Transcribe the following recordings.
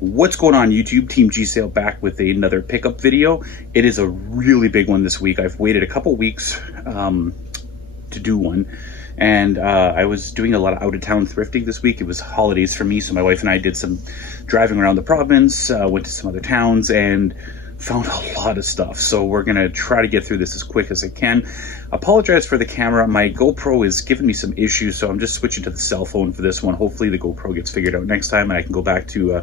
What's going on YouTube? Team G Sale back with another pickup video. It is a really big one this week. I've waited a couple weeks to do one, and I was doing a lot of out-of-town thrifting this week. It was holidays for me, so my wife and I did some driving around the province, went to some other towns, and found a lot of stuff. So we're gonna try to get through this as quick as I can. Apologize for the camera. My GoPro is giving me some issues, so I'm just switching to the cell phone for this one. Hopefully the GoPro gets figured out next time and I can go back to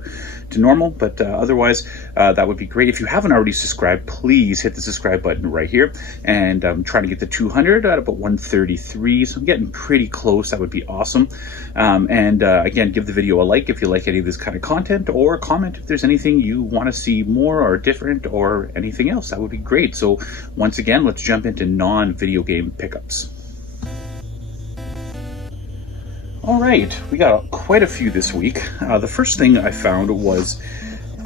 normal, but otherwise that would be great. If you haven't already subscribed, please hit the subscribe button right here. And I'm trying to get to 200 at about 133, so I'm getting pretty close. That would be awesome. Again, give the video a like if you like any of this kind of content, or comment if there's anything you want to see more or different or anything else. That would be great. So once again, let's jump into non-video game pickups. All right, we got quite a few this week. The first thing I found was,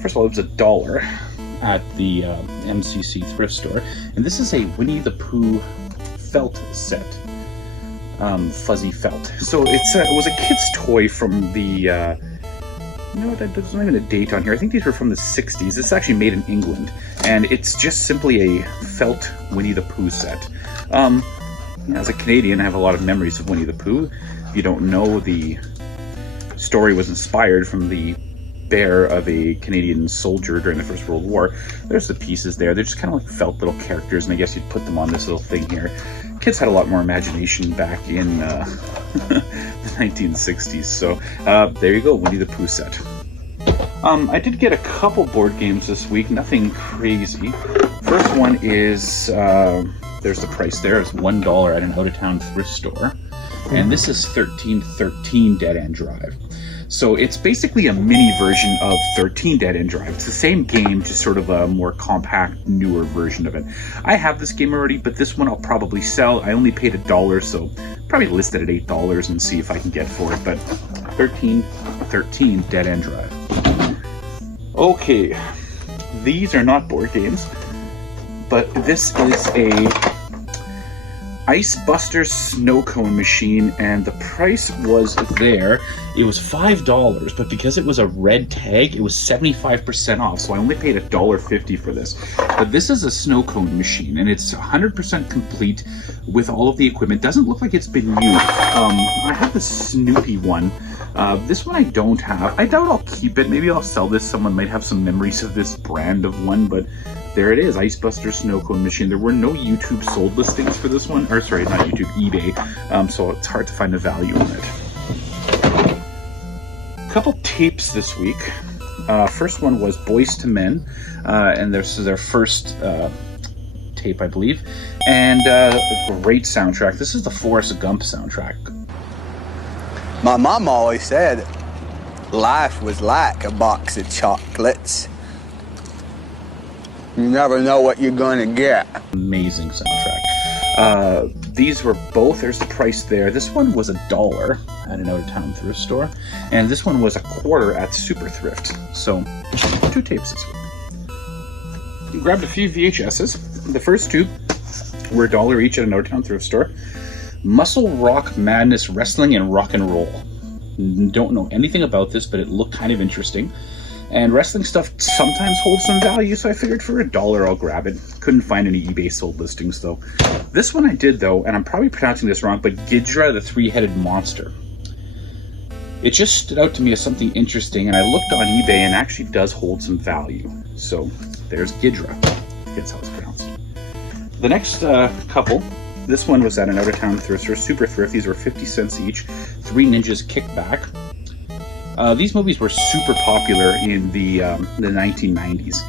first of all, it was $1 at the MCC thrift store, and this is a Winnie the Pooh felt set, fuzzy felt. So it was a kid's toy from the you know what, there's not even a date on here. I think these were from the 60s. It's actually made in England, and it's just simply a felt Winnie the Pooh set. As a Canadian, I have a lot of memories of Winnie the Pooh. If you don't know, the story was inspired from the bear of a Canadian soldier during the First World War. There's the pieces there. They're just kind of like felt little characters, and I guess you'd put them on this little thing here. Kids had a lot more imagination back in the 1960s. So there you go, Winnie the Pooh set. I did get a couple board games this week, nothing crazy. First one is, there's the price there, it's $1 at an out-of-town thrift store. And this is 1313 Dead End Drive. So it's basically a mini version of 13 Dead End Drive. It's the same game, just sort of a more compact, newer version of it. I have this game already, but this one I'll probably sell. I only paid $1, so probably list it at $8 and see if I can get for it. But 1313 Dead End Drive. Okay, these are not board games, but this is a Ice Buster snow cone machine, and the price was there. It was $5, but because it was a red tag, it was 75% off, so I only paid $1.50 for this. But this is a snow cone machine, and it's 100% complete with all of the equipment. Doesn't look like it's been used. I have the Snoopy one. This one I don't have. I doubt I'll keep it. Maybe I'll sell this. Someone might have some memories of this brand of one, but there it is, Ice Buster Snow Cone Machine. There were no YouTube sold listings for this one, or sorry, not YouTube, eBay, so it's hard to find the value on it. A couple tapes this week. First one was Boys to Men, and this is their first tape, I believe, and a great soundtrack. This is the Forrest Gump soundtrack. My mom always said life was like a box of chocolates. You never know what you're gonna get. Amazing soundtrack. These were both, there's the price there. This one was $1 at an out-of-town thrift store, and this one was $0.25 at Super Thrift. So, 2 tapes this week. Grabbed a few VHSs. The first 2 were $1 each at an out-of-town thrift store. Muscle Rock Madness Wrestling and Rock and Roll. Don't know anything about this, but it looked kind of interesting. And wrestling stuff sometimes holds some value, so I figured for $1 I'll grab it. Couldn't find any eBay sold listings though. This one I did though, and I'm probably pronouncing this wrong, but Ghidra the Three-Headed Monster. It just stood out to me as something interesting, and I looked on eBay and actually does hold some value. So there's Ghidra, that's how it's pronounced. The next couple, this one was at an out-of-town thrift store, Super Thrift. These were 50 cents each. 3 Ninjas Kickback. These movies were super popular in the 1990s,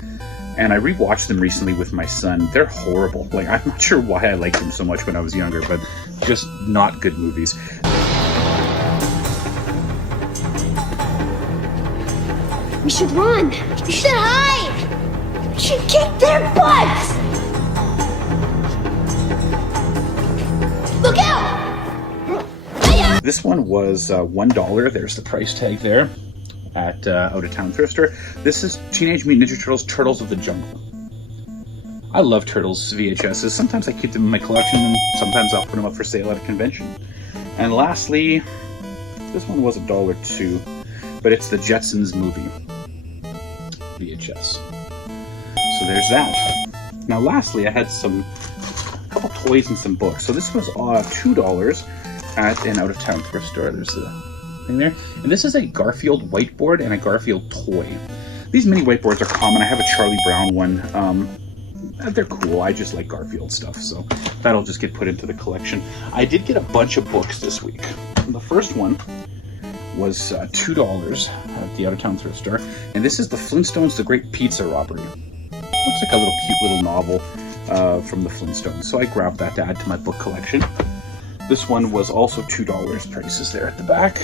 and I rewatched them recently with my son. They're horrible. Like, I'm not sure why I liked them so much when I was younger, but just not good movies. We should run. We should hide. We should kick their butts. Look out! This one was $1. There's the price tag there at out-of-town thrift store. This is Teenage Mutant Ninja Turtles, Turtles of the Jungle. I love Turtles VHSs. Sometimes I keep them in my collection, and sometimes I'll put them up for sale at a convention. And lastly, this one was $1 too, but it's the Jetsons movie. VHS. So there's that. Now lastly, I had a couple toys and some books. So this was $2 at an out-of-town thrift store. There's the thing there. And this is a Garfield whiteboard and a Garfield toy. These mini whiteboards are common. I have a Charlie Brown one. They're cool. I just like Garfield stuff, so that'll just get put into the collection. I did get a bunch of books this week. The first one was $2 at the out-of-town thrift store, and this is the Flintstones: The Great Pizza Robbery. Looks like a little cute little novel from the Flintstones, so I grabbed that to add to my book collection. This one was also $2. Prices there at the back.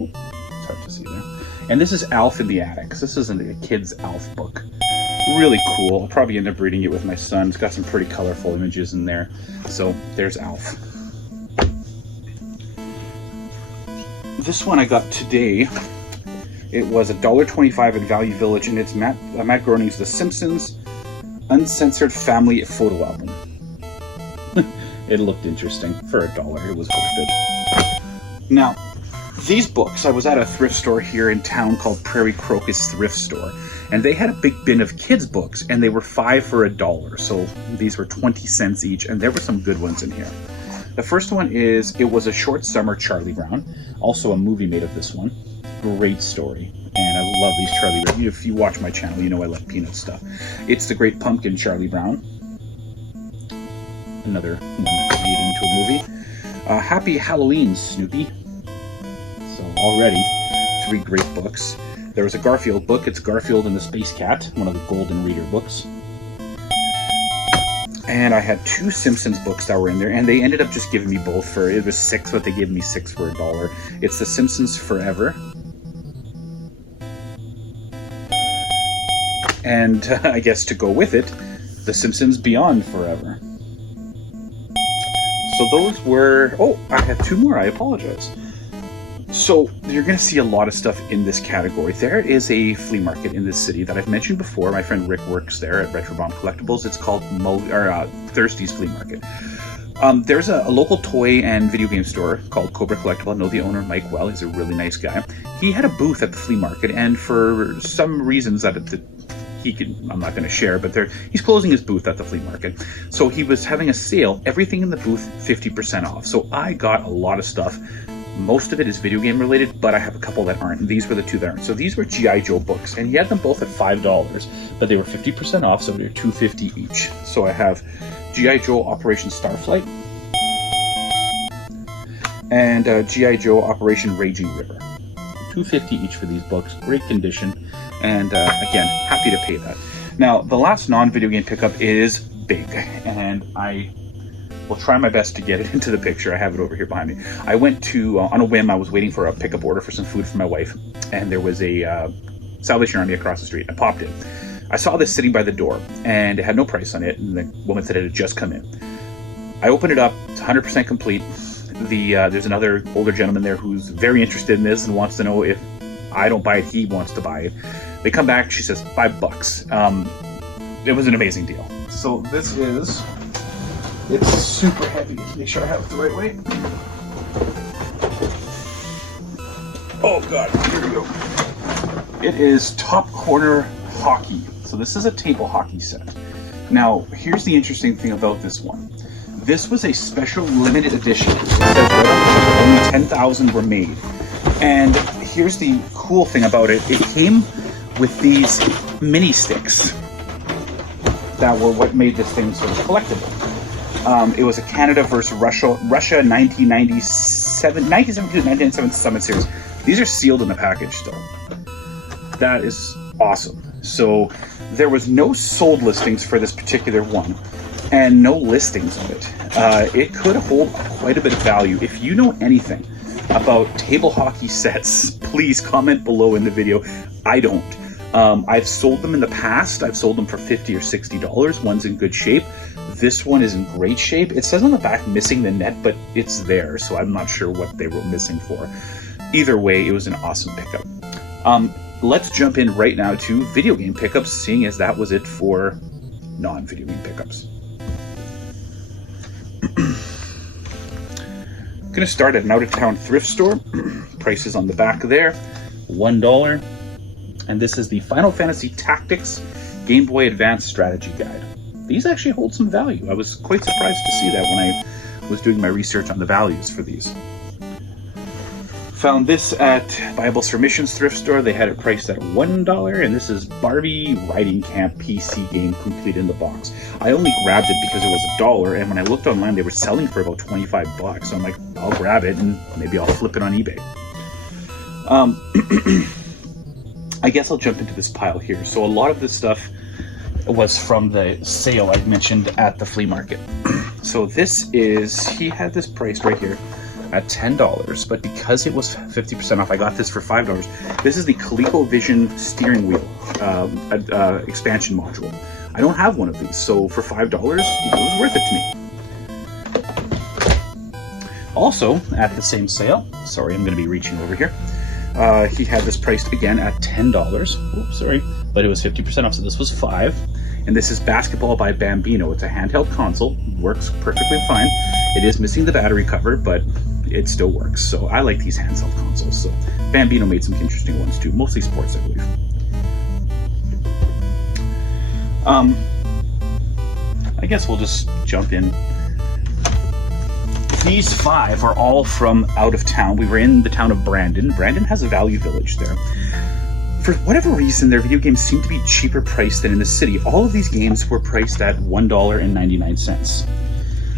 Oh, it's hard to see there. And this is Alf in the Attic. This is a kid's Alf book. Really cool. I'll probably end up reading it with my son. It's got some pretty colorful images in there. So there's Alf. This one I got today. It was $1.25 at Value Village, and it's Matt Groening's The Simpsons Uncensored Family Photo Album. It looked interesting. For $1, it was worth it. Now, these books, I was at a thrift store here in town called Prairie Crocus Thrift Store, and they had a big bin of kids' books, and they were 5 for $1. So these were 20 cents each, and there were some good ones in here. The first one is It Was a Short Summer, Charlie Brown. Also a movie made of this one. Great story. And I love these Charlie Brown. If you watch my channel, you know I like Peanut stuff. It's The Great Pumpkin, Charlie Brown. Another one made into a movie. Happy Halloween, Snoopy. So already, 3 great books. There was a Garfield book. It's Garfield and the Space Cat, one of the Golden Reader books. And I had 2 Simpsons books that were in there, and they ended up just giving me both for, it was 6, but they gave me 6 for $1. It's The Simpsons Forever. And I guess to go with it, The Simpsons Beyond Forever. So those were, oh, I have 2 more, I apologize. So you're going to see a lot of stuff in this category. There is a flea market in this city that I've mentioned before. My friend Rick works there at Retro Bomb Collectibles. It's called Thirsty's Flea Market. There's a local toy and video game store called Cobra Collectible. I know the owner, Mike Well. He's a really nice guy. He had a booth at the flea market, and for some reasons that I'm not going to share, but he's closing his booth at the flea market. So he was having a sale, everything in the booth 50% off. So I got a lot of stuff. Most of it is video game related, but I have a couple that aren't. And these were the 2 that aren't. So these were G.I. Joe books, and he had them both at $5, but they were 50% off, so they were $2.50 each. So I have G.I. Joe Operation Starflight and G.I. Joe Operation Raging River. $2.50 each for these books. Great condition, and again, happy to pay that. Now, the last non-video game pickup is big, and I will try my best to get it into the picture. I have it over here behind me. I went to, on a whim, I was waiting for a pickup order for some food for my wife, and there was a Salvation Army across the street. I popped in. I saw this sitting by the door, and it had no price on it, and the woman said it had just come in. I opened it up. It's 100% complete. There's another older gentleman there who's very interested in this and wants to know if I don't buy it, he wants to buy it. They come back, she says $5. It was an amazing deal. So this is, it's super heavy. Make sure I have it the right way. Oh God, here we go. It is Top Corner Hockey. So this is a table hockey set. Now, here's the interesting thing about this one. This was a special limited edition. It says right on the only 10,000 were made. And here's the cool thing about it. It came with these mini sticks that were what made this thing sort of collectible. It was a Canada versus Russia 1997 to 1997 Summit Series. These are sealed in the package still. That is awesome. So there was no sold listings for this particular one, and no listings of it. It could hold quite a bit of value. If you know anything about table hockey sets, please comment below in the video. I don't. I've sold them in the past. I've sold them for $50 or $60. One's in good shape. This one is in great shape. It says on the back missing the net, but it's there, so I'm not sure what they were missing for. Either way, it was an awesome pickup. Let's jump in right now to video game pickups, seeing as that was it for non-video game pickups. I'm going to start at an out-of-town thrift store. Prices on the back there, $1. And this is the Final Fantasy Tactics Game Boy Advance Strategy Guide. These actually hold some value. I was quite surprised to see that when I was doing my research on the values for these. Found this at Bibles for Missions thrift store. They had it priced at $1, and this is Barbie Riding Camp PC game complete in the box. I only grabbed it because it was $1, and when I looked online, they were selling for about 25 bucks. So I'm like, I'll grab it, and maybe I'll flip it on eBay. I guess I'll jump into this pile here. So a lot of this stuff was from the sale I mentioned at the flea market. So this is, he had this priced right here at $10, but because it was 50% off, I got this for $5. This is the ColecoVision steering wheel expansion module. I don't have one of these, so for $5, it was worth it to me. Also, at the same sale, sorry, I'm going to be reaching over here, he had this priced again at $10. Oops, sorry, but it was 50% off, so this was $5. And this is Basketball by Bambino. It's a handheld console, works perfectly fine. It is missing the battery cover, but it still works. So I like these handheld consoles. So Bambino made some interesting ones too, mostly sports, I believe. I guess we'll just jump in. These 5 are all from out of town. We were in the town of Brandon. Brandon has a Value Village there. For whatever reason, their video games seem to be cheaper priced than in the city. All of these games were priced at $1.99.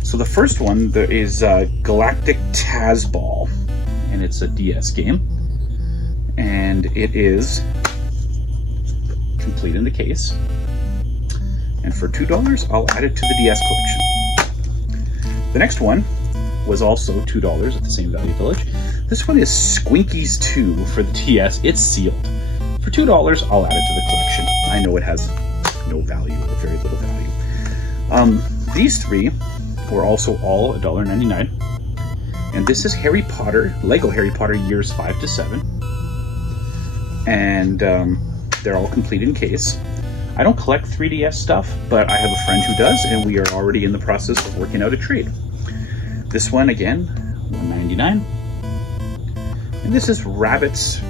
So the first one there is Galactic Tazball, and it's a DS game. And it is complete in the case. And for $2, I'll add it to the DS collection. The next one was also $2 at the same Value Village. This one is Squinkies 2 for the DS. It's sealed. For $2, I'll add it to the collection. I know it has no value or very little value. These 3 were also all $1.99. And this is Harry Potter, Lego Harry Potter years 5 to 7. And they're all complete in case. I don't collect 3DS stuff, but I have a friend who does, and we are already in the process of working out a trade. This one, again, $1.99. And this is Rabbids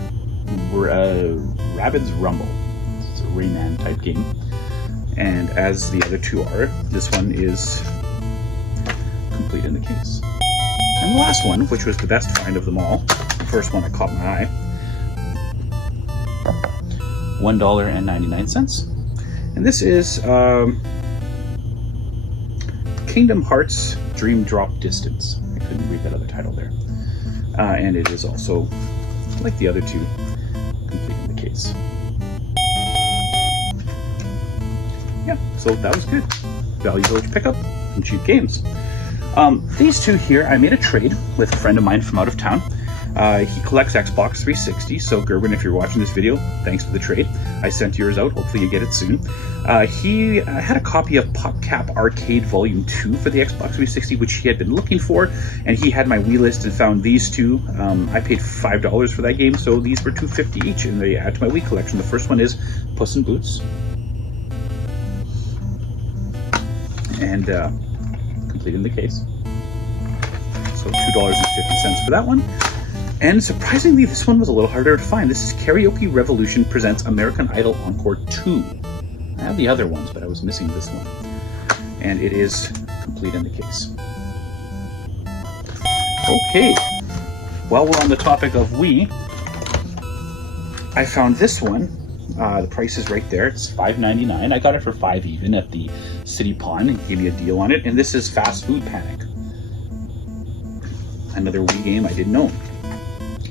Rumble. It's a Rayman type game. And as the other 2 are, this one is complete in the case. And the last one, which was the best find of them all, the first one that caught my eye, $1.99. And this is Kingdom Hearts Dream Drop Distance. I couldn't read that other title there. And it is also, like the other 2, complete in the case. Yeah, so that was good. Value Village pickup and cheap games. These 2 here, I made a trade with a friend of mine from out of town. He collects Xbox 360, so Gerwin, if you're watching this video, thanks for the trade. I sent yours out, hopefully you get it soon. He had a copy of PopCap Arcade Volume 2 for the Xbox 360, which he had been looking for, and he had my Wii list and found these 2. I paid $5 for that game, so these were $2.50 each, and they add to my Wii collection. The first one is Puss in Boots. And complete in the case. So $2.50 for that one. And surprisingly, this one was a little harder to find. This is Karaoke Revolution Presents American Idol Encore 2. I have the other ones, but I was missing this one. And it is complete in the case. Okay. While we're on the topic of Wii, I found this one. The price is right there. It's $5.99. I got it for $5 even at the City Pawn. He gave me a deal on it. And this is Fast Food Panic. Another Wii game I didn't own.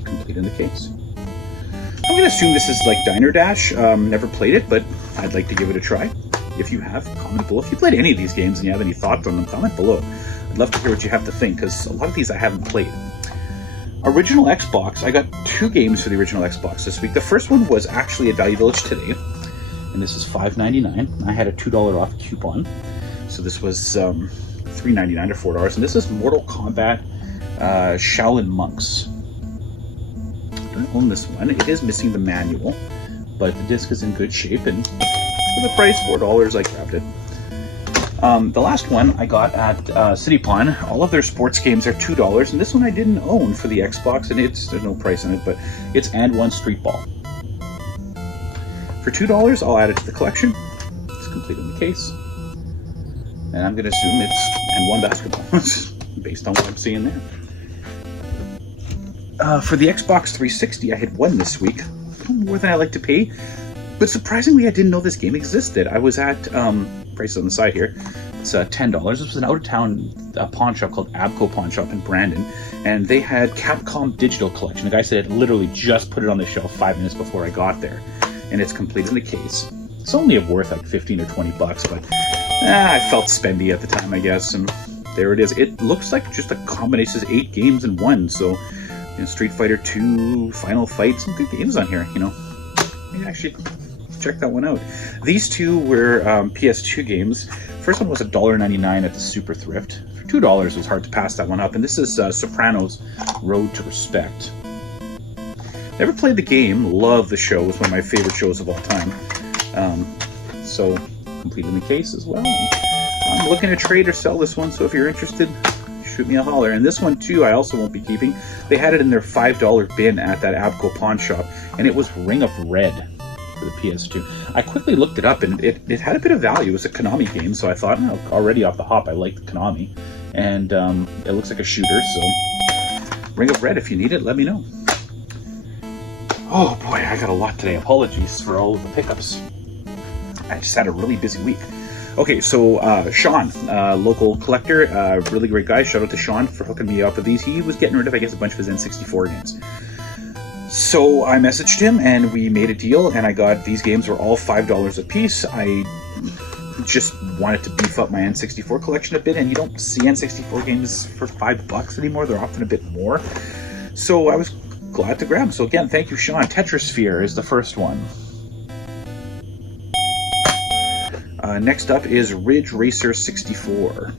Complete in the case. I'm going to assume this is like Diner Dash. Never played it, but I'd like to give it a try. If you have, comment below. If you played any of these games and you have any thoughts on them, comment below. I'd love to hear what you have to think, because a lot of these I haven't played. Original Xbox, I got 2 games for the original Xbox this week. The first one was actually at Value Village today, and this is $5.99. I had a $2 off coupon, so this was $3.99 or $4, and this is Mortal Kombat Shaolin Monks. I don't own this one. It is missing the manual, but the disc is in good shape, and for the price, $4, I grabbed it. The last one I got at City Pawn. All of their sports games are $2, and this one I didn't own for the Xbox, and there's no price on it, but it's And One Street Ball. For $2, I'll add it to the collection. It's complete in the case. And I'm going to assume it's and one basketball, based on what I'm seeing there. For the Xbox 360, I had one this week. More than I like to pay. But surprisingly, I didn't know this game existed. I was at, price on the side here, it's $10. This was an out-of-town pawn shop called Abco Pawn Shop in Brandon. And they had Capcom Digital Collection. The guy said it literally just put it on the shelf 5 minutes before I got there. And it's complete in the case. It's only worth like 15 or 20 bucks, but I felt spendy at the time, I guess. And there it is. It looks like just a combination of 8 games in one. So, you know, Street Fighter 2, Final Fight, some good games on here, you know. Maybe actually check that one out. These two were PS2 games. First one was $1.99 at the Super Thrift. For $2, it was hard to pass that one up. And this is Sopranos Road to Respect. Never played the game, love the show, it's one of my favorite shows of all time. So, complete in the case as well. I'm looking to trade or sell this one, so if you're interested, shoot me a holler. And this one too, I also won't be keeping. They had it in their $5 bin at that Abco Pawn Shop, and it was Ring of Red for the PS2. I quickly looked it up, and it had a bit of value. It was a Konami game, so I thought, oh, already off the hop, I like Konami. And it looks like a shooter, so Ring of Red, if you need it, let me know. Oh boy, I got a lot today. Apologies for all of the pickups. I just had a really busy week. Okay, so Sean, local collector, really great guy. Shout out to Sean for hooking me up with these. He was getting rid of, I guess, a bunch of his N64 games. So I messaged him and we made a deal, and I got these games were all $5 a piece. I just wanted to beef up my N64 collection a bit, and you don't see N64 games for $5 anymore. They're often a bit more. So I was glad to grab them. So again, thank you, Sean. Tetrasphere is the first one. Next up is Ridge Racer 64.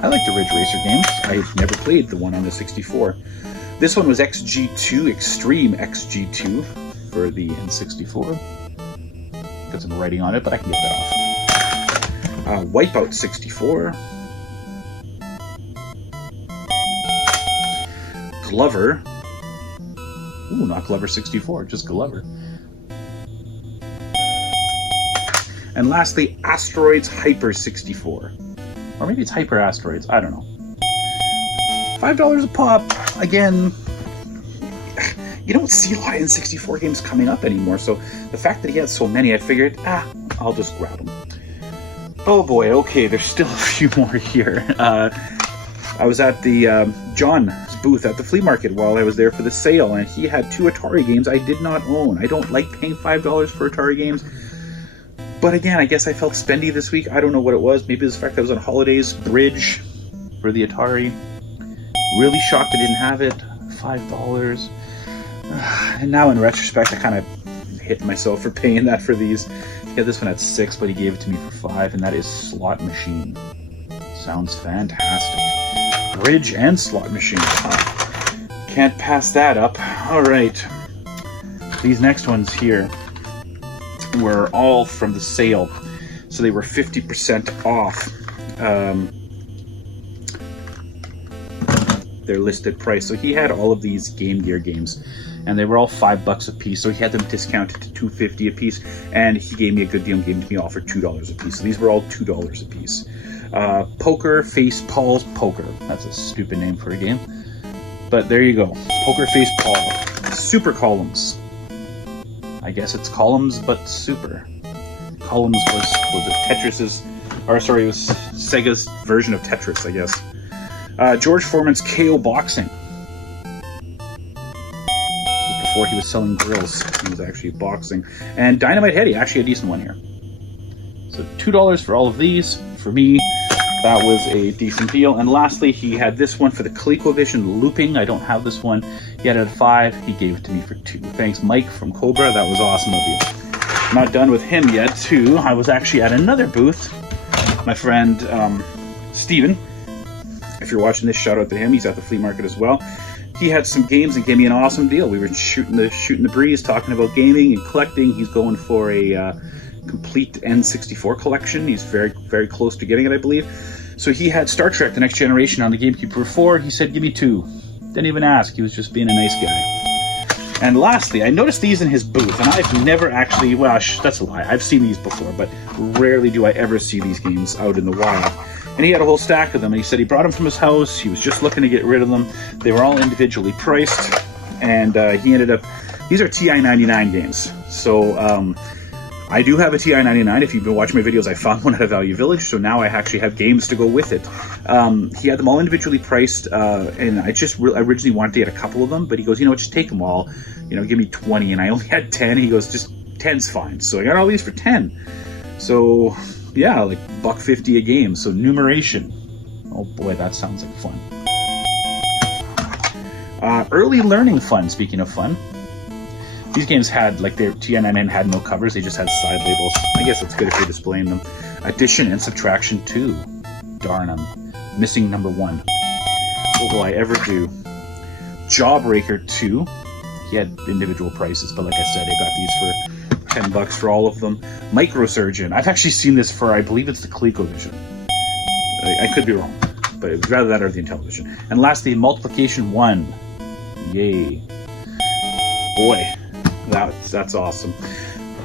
I like the Ridge Racer games. I've never played the one on the 64. This one was XG2, Extreme XG2 for the N64. Got some writing on it, but I can get that off. Wipeout 64. Glover. Ooh, not Glover 64, just Glover. And lastly, Asteroids Hyper 64. Or maybe it's Hyper Asteroids, I don't know. $5 a pop. Again, you don't see a lot of N64 games coming up anymore, so the fact that he had so many, I figured, I'll just grab them. Oh boy, okay, there's still a few more here. I was at the John's booth at the flea market while I was there for the sale, and he had 2 Atari games I did not own. I don't like paying $5 for Atari games. But again, I guess I felt spendy this week. I don't know what it was. Maybe it was the fact that I was on holidays. Bridge for the Atari. Really shocked I didn't have it. $5. And now in retrospect, I kind of hit myself for paying that for these. Yeah, this one had $6, but he gave it to me for $5, and that is Slot Machine. Sounds fantastic. Bridge and Slot Machine. Can't pass that up. All right. These next ones here were all from the sale, so they were 50% off their listed price. So he had all of these Game Gear games, and they were all $5 a piece, so he had them discounted to $2.50 a piece, and he gave me a good deal and gave them to me all for $2 a piece. So these were all $2 a piece. Poker Face Paul's Poker. That's a stupid name for a game, but there you go. Poker Face Paul. Super Columns. I guess it's Columns, but Super. Columns was it Tetris's, or sorry, it was Sega's version of Tetris, I guess. George Foreman's KO Boxing. Before he was selling grills, he was actually boxing. And Dynamite Heady, actually a decent one here. So $2 for all of these. For me, that was a decent deal. And lastly, he had this one for the ColecoVision Looping. I don't have this one. He had it at $5. He gave it to me for $2. Thanks, Mike from Cobra. That was awesome of you. Not done with him yet, too. I was actually at another booth. My friend Steven, if you're watching this, shout out to him. He's at the flea market as well. He had some games and gave me an awesome deal. We were shooting the breeze, talking about gaming and collecting. He's going for a complete N64 collection. He's very, very close to getting it, I believe. So he had Star Trek: The Next Generation on the GameCube for $4. He said, give me 2. Didn't even ask. He was just being a nice guy. And lastly, I noticed these in his booth, and I've never actually, well, that's a lie. I've seen these before, but rarely do I ever see these games out in the wild. And he had a whole stack of them, and he said he brought them from his house. He was just looking to get rid of them. They were all individually priced, and he ended up, these are TI-99 games. So I do have a TI-99. If you've been watching my videos, I found one at a Value Village, so now I actually have games to go with it. He had them all individually priced, and I originally wanted to get a couple of them, but he goes, you know what, just take them all, you know, give me 20, and I only had 10. He goes, just 10's fine. So I got all these for 10. So yeah, like $1.50 a game. So numeration. Oh boy, that sounds like fun. Early learning fun, speaking of fun. These games had, like, their TI-99 had no covers, they just had side labels. I guess it's good if you're displaying them. Addition and Subtraction 2. Darn, I'm missing number 1. What will I ever do? Jawbreaker 2. He had individual prices, but like I said, I got these for $10 for all of them. Microsurgeon. I've actually seen this for, I believe it's the ColecoVision. I could be wrong, but it was rather that or the Intellivision. And lastly, Multiplication 1. Yay. Boy. That's awesome.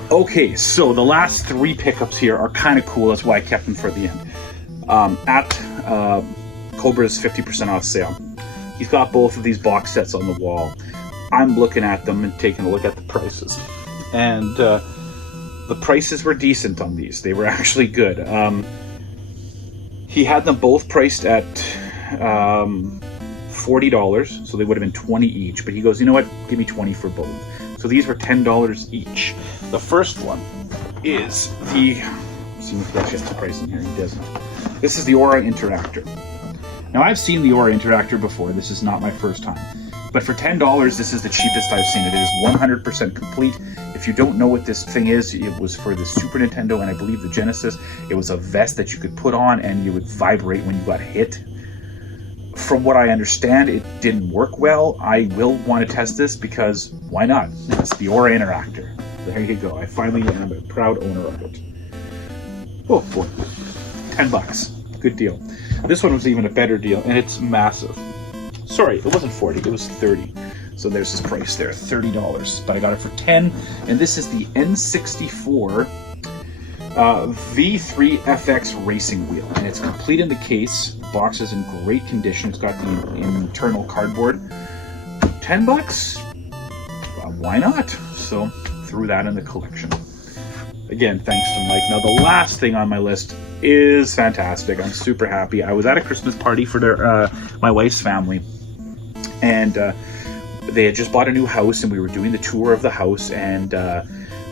Okay, so the last 3 pickups here are kind of cool. That's why I kept them for the end. At Cobra's 50% off sale, he's got both of these box sets on the wall. I'm looking at them and taking a look at the prices. And the prices were decent on these. They were actually good. He had them both priced at $40, so they would have been $20 each. But he goes, you know what? Give me 20 for both. So these were $10 each. The first one is the, see if he actually has the price in here. He doesn't. This is the Aura Interactor. Now I've seen the Aura Interactor before. This is not my first time. But for $10, this is the cheapest I've seen. It is 100% complete. If you don't know what this thing is, it was for the Super Nintendo and I believe the Genesis. It was a vest that you could put on and you would vibrate when you got hit. From what I understand, it didn't work well. I will want to test this because why not? It's the Aura Interactor. There you go. I finally am a proud owner of it. Oh boy, $10. Good deal. This one was even a better deal, and it's massive. Sorry, it wasn't 40, it was 30. So there's his price there, $30. But I got it for 10, and this is the N64 V3FX racing wheel, and it's complete in the case. The box is in great condition. It's got the internal cardboard. $10? Why not? So threw that in the collection. Again, thanks to Mike. Now the last thing on my list is fantastic. I'm super happy. I was at a Christmas party for their my wife's family, and they had just bought a new house, and we were doing the tour of the house, and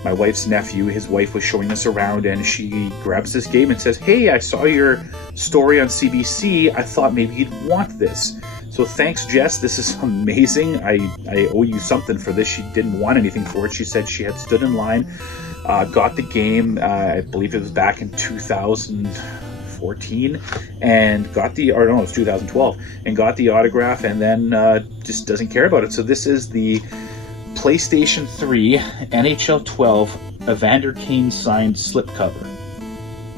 my wife's nephew, his wife was showing us around, and she grabs this game and says, hey, I saw your story on CBC. I thought maybe you'd want this. So thanks, Jess. This is amazing. I owe you something for this. She didn't want anything for it. She said she had stood in line, got the game, I believe it was back in 2014, and got the, or no, it was 2012, and got the autograph, and then just doesn't care about it. So this is the PlayStation 3 NHL 12 Evander Kane signed slipcover.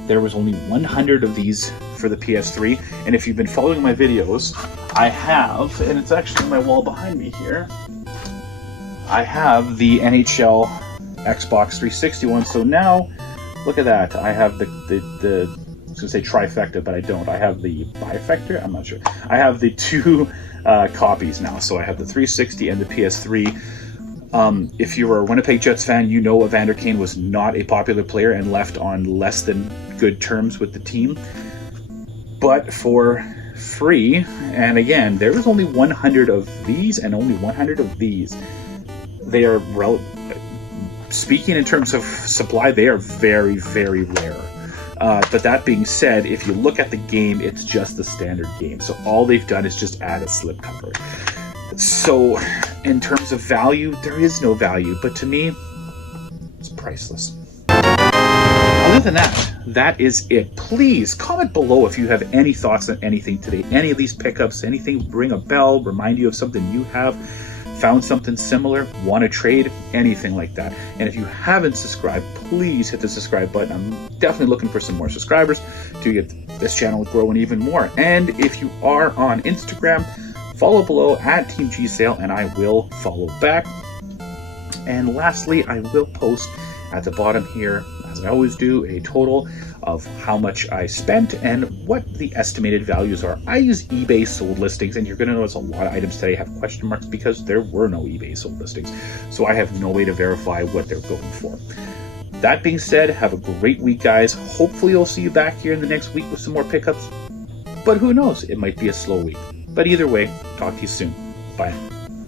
There was only 100 of these for the PS3, and if you've been following my videos, I have, and it's actually on my wall behind me here, I have the NHL Xbox 360 one. So now, look at that. I have the I was going to say trifecta, but I don't. I have the bifecta? I'm not sure. I have the 2 copies now. So I have the 360 and the PS3. If you're a Winnipeg Jets fan, you know Evander Kane was not a popular player and left on less than good terms with the team. But for free, and again, there was only 100 of these and only 100 of these. They are, speaking in terms of supply, they are very, very rare. But that being said, if you look at the game, it's just the standard game. So all they've done is just add a slipcover. So in terms of value, there is no value, but to me, it's priceless. Other than that, that is it. Please comment below if you have any thoughts on anything today, any of these pickups, anything ring a bell, remind you of something you have, found something similar, want to trade, anything like that. And if you haven't subscribed, please hit the subscribe button. I'm definitely looking for some more subscribers to get this channel growing even more. And if you are on Instagram, follow below at Team G Sale, and I will follow back. And lastly, I will post at the bottom here, as I always do, a total of how much I spent and what the estimated values are. I use eBay sold listings, and you're going to notice a lot of items today have question marks because there were no eBay sold listings. So I have no way to verify what they're going for. That being said, have a great week, guys. Hopefully I'll see you back here in the next week with some more pickups. But who knows? It might be a slow week. But either way, talk to you soon. Bye.